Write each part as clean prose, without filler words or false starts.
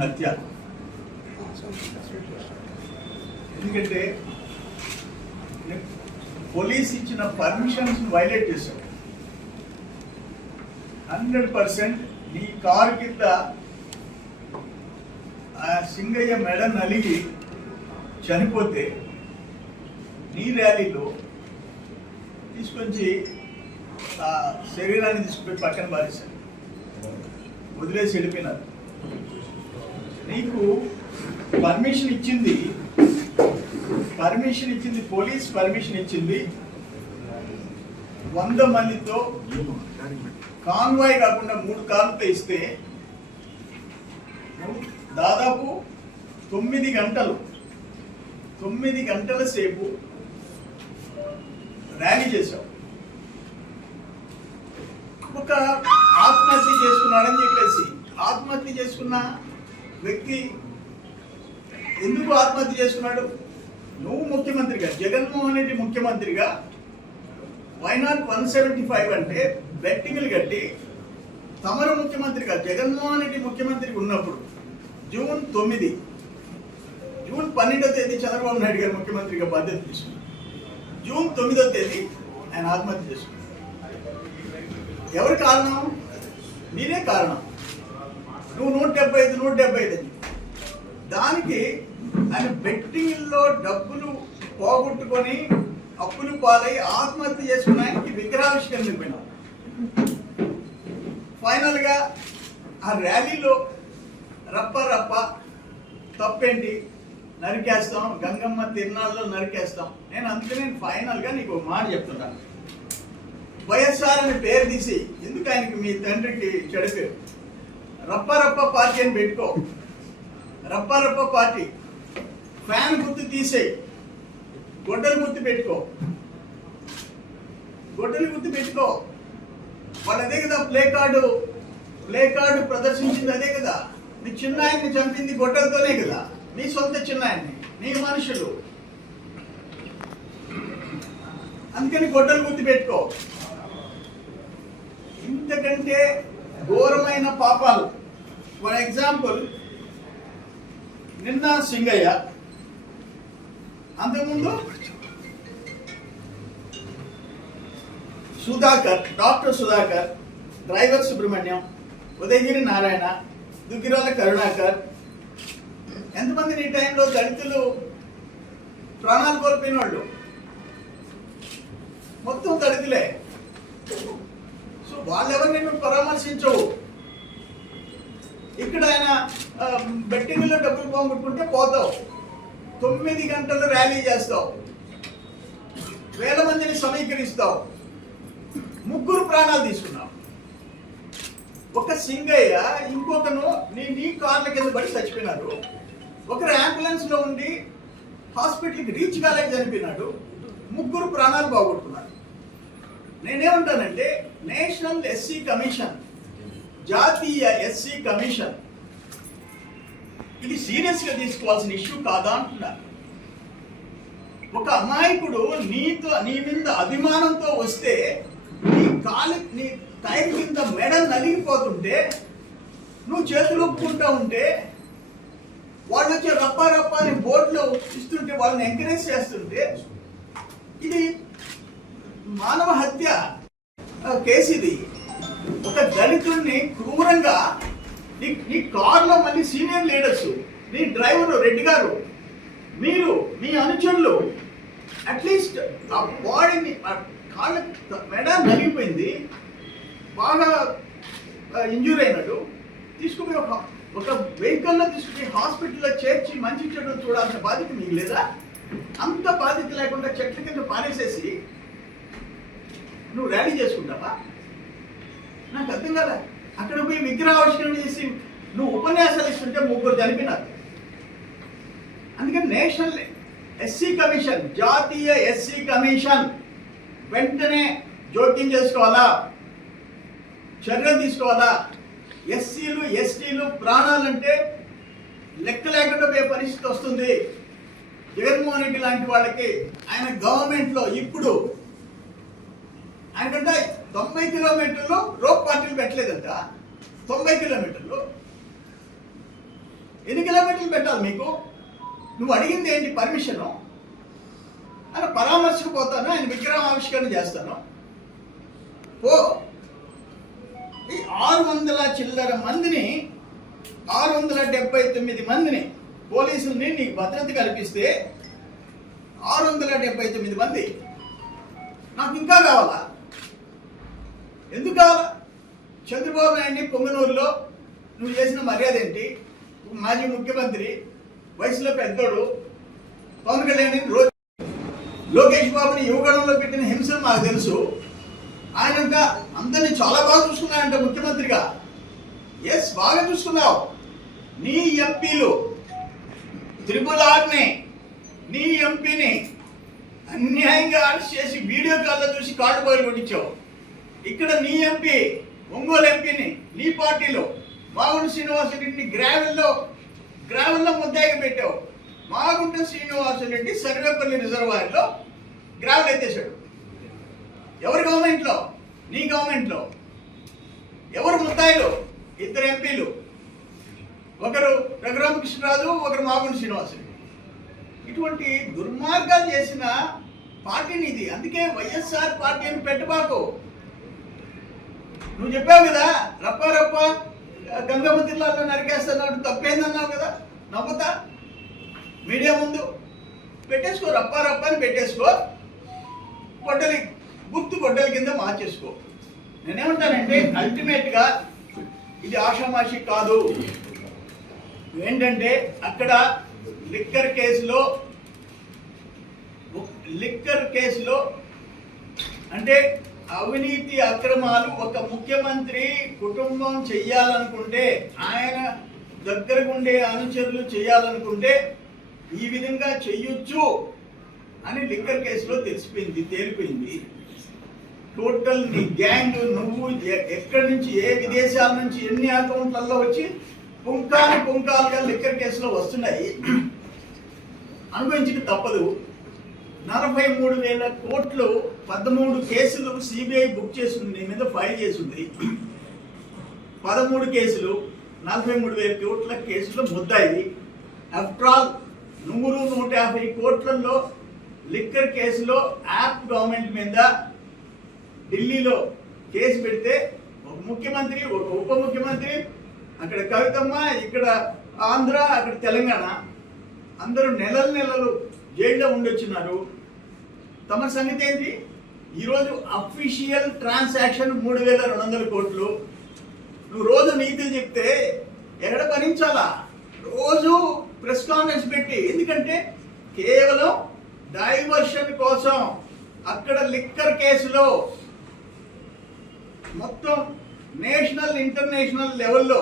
హత్య. ఎందుకంటే పోలీస్ ఇచ్చిన పర్మిషన్స్ వైలేట్ చేశావు. 100% నీ కారు కింద ఆ సింగయ్య మెడ నలిగి చనిపోతే నీ ర్యాలీలో తీసుకొచ్చి ఆ శరీరాన్ని తీసుకుపోయి పక్కన పారేశారు, వదిలేసి వెళ్ళిపోయినారు. నీకు పర్మిషన్ ఇచ్చింది పోలీస్ పర్మిషన్ ఇచ్చింది 100 మందితో కాన్వాయ్ కాకుండా 3 కార్లతో ఇస్తే దాదాపు 9 గంటల సేపు ర్యాలీ చేశావు. ఒక ఆత్మహత్య చేసుకున్నాడని చెప్పేసి, ఆత్మహత్య చేసుకున్న వ్యక్తి ఎందుకు ఆత్మహత్య చేసుకున్నాడు? నువ్వు ముఖ్యమంత్రిగా, జగన్మోహన్ రెడ్డి ముఖ్యమంత్రిగా వైనాట్ 175 అంటే బెట్టింగ్లు కట్టి తమరు ముఖ్యమంత్రిగా జగన్మోహన్ రెడ్డి ముఖ్యమంత్రిగా ఉన్నప్పుడు జూన్ 12వ తేదీ చంద్రబాబు నాయుడు గారు ముఖ్యమంత్రిగా బాధ్యత తీసుకున్నారు. జూన్ 9వ తేదీ ఆయన ఆత్మహత్య చేసుకున్నారు. ఎవరి కారణం? మీరే కారణం. నువ్వు 175 అని. దానికి ఆయన బెట్టింగ్లో డబ్బులు పోగొట్టుకొని అప్పులు పాలై ఆత్మహత్య చేసుకున్న ఆయనకి విగ్రహావిష్కరణ పోయినావు. ఫైనల్గా ఆ ర్యాలీలో రప్ప తప్పేంటి, నరికేస్తాం, గంగమ్మ తిరునాళ్ళలో నరికేస్తాం. అందుకని ఫైనల్గా నీకు ఒక మాట చెప్తున్నాను. వైఎస్ఆర్ అని పేరు తీసి ఎందుకు ఆయనకి మీ తండ్రికి చెడిపోయావు? రప్ప పార్టీ అని పెట్టుకో. రప్ప పార్టీ. ఫ్యాన్ గుర్తు తీసేయి, గొడ్డలు గుర్తు పెట్టుకో. వాళ్ళు అదే కదా ప్లే కార్డు ప్రదర్శించింది అదే కదా. నీ చిన్న ఆయన్ని చంపింది గొడ్డలతోనే కదా, నీ సొంత చిన్న ఆయన్ని, నీ మనుషులు. అందుకని గొడ్డలు గుర్తు పెట్టుకో. ఇంతకంటే ఘోరమైన పాపాలు. ఫర్ ఎగ్జాంపుల్, నిన్న సింగయ్య, అంతకుముందు డాక్టర్ సుధాకర్, డ్రైవర్ సుబ్రహ్మణ్యం, ఉదయగిరి నారాయణ, దుగ్గిరాల కరుణాకర్. ఎంతమంది నీ టైంలో దళితులు ప్రాణాలు కోల్పోయిన వాళ్ళు? మొత్తం దళితులే. సో వాళ్ళెవరిని నువ్వు పరామర్శించవు. ఇక్కడ ఆయన బెట్టింగ్లో డబ్బులు పోగొట్టుకుంటే పోతావు. 9 గంటలు ర్యాలీ చేస్తావు, వేల మందిని సమీకరిస్తావు, 3 ప్రాణాలు తీసుకున్నావు. ఒక సింగయ్య, ఇంకొకను నీ కార్ల కింద పడి చచ్చిపోయినాడు. ఒకరు అంబులెన్స్ లో ఉండి హాస్పిటల్కి రీచ్ కాలేక చనిపోయినాడు. 3 ప్రాణాలు బాగొట్టుకున్నారు. నేనేమంటానంటే, నేషనల్ ఎస్సీ కమిషన్, జాతీయ ఎస్సీ కమిషన్ ఇది సీరియస్ గా తీసుకోవాల్సిన ఇష్యూ కాదా అంటున్నారు. ఒక అమాయకుడు నీ మీద అభిమానంతో వస్తే నీ టైర్ కింద మెడ నలిగిపోతుంటే నువ్వు చేతులు ఒప్పుకుంటా ఉంటే, వాళ్ళు వచ్చి రప్ప అని బోర్డులో ఇస్తుంటే, వాళ్ళని ఎంకరేజ్ చేస్తుంటే, ఇది మానవ హత్య కేసు. ఇది ఒక దళితుడిని క్రూరంగా నీ కార్లో మళ్ళీ సీనియర్ లీడర్స్, నీ డ్రైవరు రెడ్డి గారు, మీరు మీ అనుచరులు అట్లీస్ట్ ఆ బాడీని, కాళ్ళ మెడ నలిగిపోయింది, బాగా ఇంజూర్ అయినట్టు తీసుకుపోయి ఒక వెహికల్లో తీసుకుని హాస్పిటల్లో చేర్చి మంచి చెడు చూడాల్సిన బాధ్యత మీకు లేదా? అంత బాధ్యత లేకుండా చెట్ల కింద పారేసేసి నువ్వు ర్యాలీ చేసుకుంటావా? నాకు అర్థం కదా. అక్కడ పోయి విగ్రహావిష్కరణ చేసి నువ్వు ఉపన్యాసాలు ఇస్తుంటే 3 చనిపోయినారు. అందుకని నేషనల్ ఎస్సీ కమిషన్, జాతీయ ఎస్సీ కమిషన్ వెంటనే జోక్యం చేసుకోవాలా, చర్యలు తీసుకోవాలా. ఎస్సీలు ఎస్టీలు ప్రాణాలంటే లెక్క లేకుండా పోయే పరిస్థితి వస్తుంది. జగన్మోహన్ రెడ్డి లాంటి వాళ్ళకి ఆయన గవర్నమెంట్లో ఇప్పుడు ఆయనకంటే 90 కిలోమీటర్లు రోప్ పార్టీలు పెట్టలేదంట. 90 కిలోమీటర్లు ఎన్ని కిలోమీటర్లు పెట్టాలి మీకు? నువ్వు అడిగింది ఏంటి? పర్మిషను. ఆయన పరామర్శకు పోతాను, ఆయన విగ్రహం ఆవిష్కరణ చేస్తాను. ఓ ఈ 600 చిల్లర మందిని, 679 మందిని పోలీసుల్ని నీకు భద్రత కల్పిస్తే 679 మంది నాకు ఇంకా కావాలా? ఎందుకు కావాలా? చంద్రబాబు నాయుడిని పొంగనూరులో నువ్వు చేసిన మర్యాద ఏంటి? మాజీ ముఖ్యమంత్రి, వయసులో పెద్దోడు, పవన్ కళ్యాణ్ రోజు లోకేష్ బాబుని యువగణంలో పెట్టిన హింసలు మాకు తెలుసు. ఆయన ఇంకా అందరినీ చాలా బాగా చూసుకున్నాయంట ముఖ్యమంత్రిగా. ఎస్, బాగా చూసుకున్నావు. నీ ఎంపీలు త్రిపుల్ నీ ఎంపీని అన్యాయంగా అరెస్ట్ చేసి వీడియో కాల్లో చూసి కార్డు బాయిలు కొట్టించావు. ఇక్కడ నీ ఎంపీ, ఒంగోలు ఎంపీని నీ పార్టీలో మాగుంట శ్రీనివాసరెడ్డిని గ్రావెల్లో ముద్దాయిగా పెట్టావు. మాగుంట శ్రీనివాసరెడ్డి సర్వేపల్లి రిజర్వాయర్లో గ్రావెల్ ఎత్తేసాడు. ఎవరి గవర్నమెంట్లో? నీ గవర్నమెంట్లో. ఎవరు ముద్దాయిలు? 2 ఎంపీలు, ఒకరు రఘురామకృష్ణరాజు, ఒకరు మాగుంట శ్రీనివాసరెడ్డి. ఇటువంటి దుర్మార్గాలు చేసిన పార్టీని ఇది. అందుకే వైఎస్ఆర్ పార్టీ అని పెట్టబాకు. నువ్వు చెప్పావు కదా, రప్ప గంగమ్మ జిల్లాలో నరికేస్తున్నాడు, తప్పేందన్నావు కదా. నవ్వుతా మీడియా ముందు పెట్టేసుకో, రప్ప అని పెట్టేసుకో, గొడ్డలి కింద మార్చేసుకో. నేనేమంటానంటే అల్టిమేట్గా ఇది ఆషామాషి కాదు. ఏంటంటే అక్కడ లిక్కర్ కేసులో అంటే అవినీతి అక్రమాలు ఒక ముఖ్యమంత్రి కుటుంబం చెయ్యాలనుకుంటే, ఆయన దగ్గరకుండే అనుచరులు చేయాలనుకుంటే ఈ విధంగా చెయ్యొచ్చు అని లిక్కర్ కేసులో తేలిపోయింది. టోటల్ నీ గ్యాంగ్, నువ్వు ఎక్కడి నుంచి, ఏ విదేశాల నుంచి ఎన్ని అకౌంట్లలో వచ్చి పుంకాలుగా లిక్కర్ కేసులో వస్తున్నాయి. అనుభవించక తప్పదు. 43,000 కోట్లు, 13 కేసులు సిబిఐ బుక్ చేసింది, నీ మీద ఫైల్ చేసింది. 13 కేసులు, 43,000 కోట్ల కేసులు ముద్దాయి. ఆఫ్టర్ ఆల్ 150 కోట్లలో లిక్కర్ కేసులో యాప్ గవర్నమెంట్ మీద ఢిల్లీలో కేసు పెడితే ఒక ముఖ్యమంత్రి, ఒక ఉప ముఖ్యమంత్రి, అక్కడ కవితమ్మ, ఇక్కడ ఆంధ్ర, అక్కడ తెలంగాణ, అందరూ నెలలు జైల్లో ఉండొచ్చినారు. తమ సంగతి ఏంటి? ఈరోజు అఫీషియల్ ట్రాన్సాక్షన్ 3,200 కోట్లు. నువ్వు రోజు నీతులు చెప్తే ఎక్కడ భరించాలా? రోజు ప్రెస్ కాన్ఫరెన్స్ పెట్టి, ఎందుకంటే కేవలం డైవర్షన్ కోసం. అక్కడ లిక్కర్ కేసులో మొత్తం నేషనల్ ఇంటర్నేషనల్ లెవెల్లో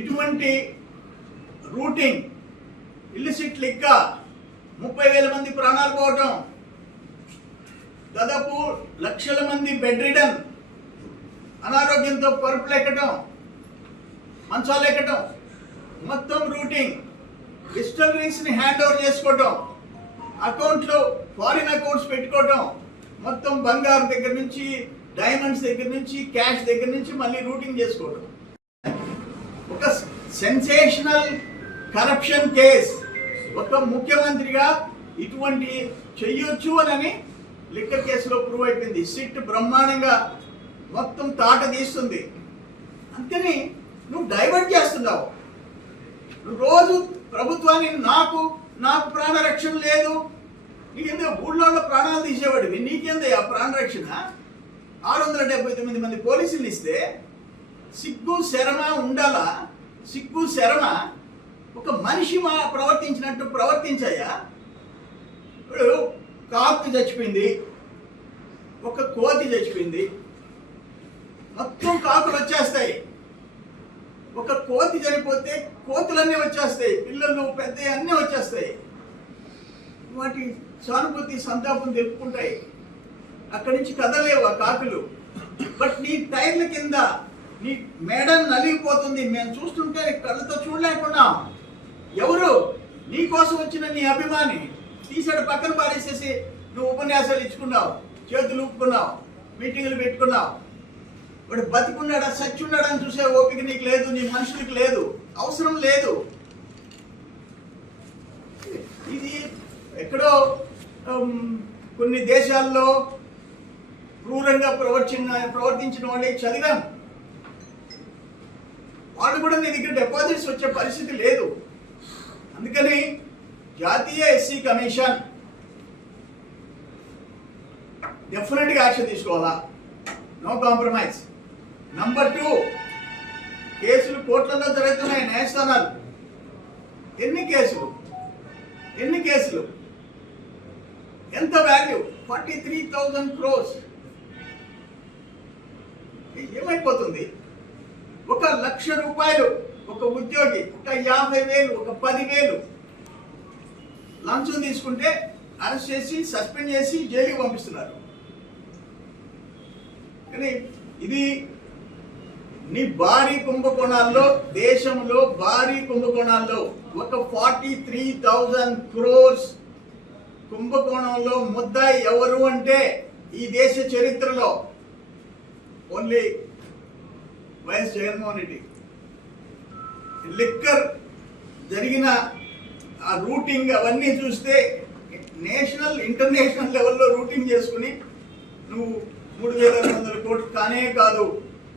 ఇటువంటి రూటింగ్, ఇల్లిసిట్ లిక్కర్, 30,000 మంది ప్రాణాలు పోవటం, దాదాపు లక్షల మంది బెడ్ రిడన్, అనారోగ్యంతో పరుపులు ఎక్కటం, మంచాలు ఎక్కటం, మొత్తం రూటింగ్, డిస్టిలరీస్ని హ్యాండ్ ఓవర్ చేసుకోవటం, అకౌంట్లు ఫారిన్ అకౌంట్స్ పెట్టుకోవటం, మొత్తం బంగారం దగ్గర నుంచి, డైమండ్స్ దగ్గర నుంచి, క్యాష్ దగ్గర నుంచి మళ్ళీ రూటింగ్ చేసుకోవటం. ఒక సెన్సేషనల్ కరప్షన్ కేస్. ఒక ముఖ్యమంత్రిగా ఇటువంటి చెయ్యొచ్చు అని లిక్కర్ కేసులో ప్రూవ్ అయిపోయింది. సిట్ బ్రహ్మాండంగా మొత్తం తాట తీస్తుంది. అంతేని నువ్వు డైవర్ట్ చేస్తున్నావు. నువ్వు రోజు ప్రభుత్వాన్ని నాకు ప్రాణరక్షణ లేదు, నీకెందుకు ఊళ్ళో ప్రాణాలు తీసేవాడివి, నీకేంది ఆ ప్రాణరక్షణ? 679 మంది పోలీసులు ఇస్తే సిగ్గు శరమ ఉండాలా? సిగ్గు శరమ ఒక మనిషి ప్రవర్తించినట్టు ప్రవర్తించాయా? ఇప్పుడు కాకు చచ్చిపోయింది, ఒక కోతి చచ్చిపోయింది, మొత్తం కాకులు వచ్చేస్తాయి. ఒక కోతి చనిపోతే కోతులన్నీ వచ్చేస్తాయి, పిల్లలు పెద్ద అన్నీ వచ్చేస్తాయి. వాటి సానుభూతి సంతాపం తెలుపుకుంటాయి. అక్కడి నుంచి కదలేవు ఆ కాకులు. బట్ నీ టైర్ల కింద నీ మెడ నలిగిపోతుంది. మేము చూస్తుంటే కళ్ళతో చూడలేకుండా. ఎవరు? నీ కోసం వచ్చిన నీ అభిమాని తీసాడు, పక్కన పారేసేసి నువ్వు ఉపన్యాసాలు ఇచ్చుకున్నావు, చేతులు ఊపుకున్నావు, మీటింగులు పెట్టుకున్నావు. వాడు బతికున్నాడా సచ్చున్నాడా అని చూసే ఓపిక నీకు లేదు, నీ మనుషులకు లేదు, అవసరం లేదు. ఇది ఎక్కడో కొన్ని దేశాల్లో క్రూరంగా ప్రవర్తించిన వాళ్ళే చదివాం. వాళ్ళు కూడా నీ దగ్గర డిపాజిట్స్ వచ్చే పరిస్థితి లేదు. అందుకని జాతీయ ఎస్సీ కమిషన్ డెఫినెట్గా యాక్షన్ తీసుకోవాలా, నో కాంప్రమైజ్. నంబర్ 2, కేసులు కోర్టులలో జరుగుతున్నాయి, న్యాయస్థానాలు. ఎన్ని కేసులు ఎంత వాల్యూ? 43,000 crores. ఏమైపోతుంది? 1,00,000 రూపాయలు ఒక ఉద్యోగి, ఒక 50,000, ఒక 10,000 లంచం తీసుకుంటే అరెస్ట్ చేసి సస్పెండ్ చేసి జైలుకి పంపిస్తున్నారు. కానీ ఇది నీ భారీ కుంభకోణాల్లో, దేశంలో భారీ కుంభకోణాల్లో ఒక 43,000 crores కుంభకోణంలో ముద్దాయి ఎవరు అంటే ఈ దేశ చరిత్రలో only YS Jaganmohan Reddy. Liquor జరిగిన ఆ రూటింగ్ అవన్నీ చూస్తే నేషనల్ ఇంటర్నేషనల్ లెవెల్లో రూటింగ్ చేసుకుని నువ్వు 3,200 కోట్లు కానే కాదు.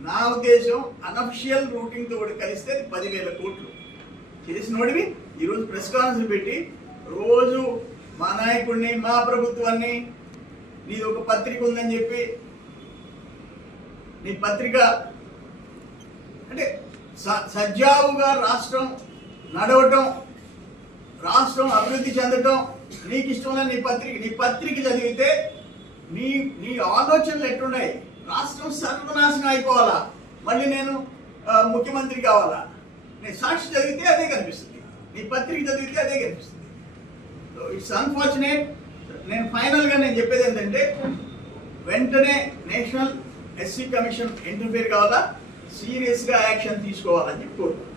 నా ఉద్దేశం అనఫిషియల్ రూటింగ్ తో కలిస్తే 10,000 కోట్లు చేసినోడివి ఈరోజు ప్రెస్ కాన్ఫరెన్స్ పెట్టి రోజు మా నాయకుడిని, మా ప్రభుత్వాన్ని, నీది ఒక పత్రిక ఉందని చెప్పి నీ పత్రిక అంటే సజావుగా రాష్ట్రం నడవటం, రాష్ట్రం అభివృద్ధి చెందటం నీకు ఇష్టమైన నీ పత్రిక చదివితే నీ ఆలోచనలు ఎట్లున్నాయి? రాష్ట్రం సర్వనాశనం అయిపోవాలా, మళ్ళీ నేను ముఖ్యమంత్రి కావాలా? నేను సాక్షి చదివితే అదే కనిపిస్తుంది, నీ పత్రిక చదివితే అదే కనిపిస్తుంది. So it's unfortunate. నేను ఫైనల్గా చెప్పేది ఏంటంటే వెంటనే నేషనల్ ఎస్సీ కమిషన్ ఇంటర్ఫియర్ కావాలా, సీరియస్గా యాక్షన్ తీసుకోవాలని చెప్పి కోరుతున్నాను.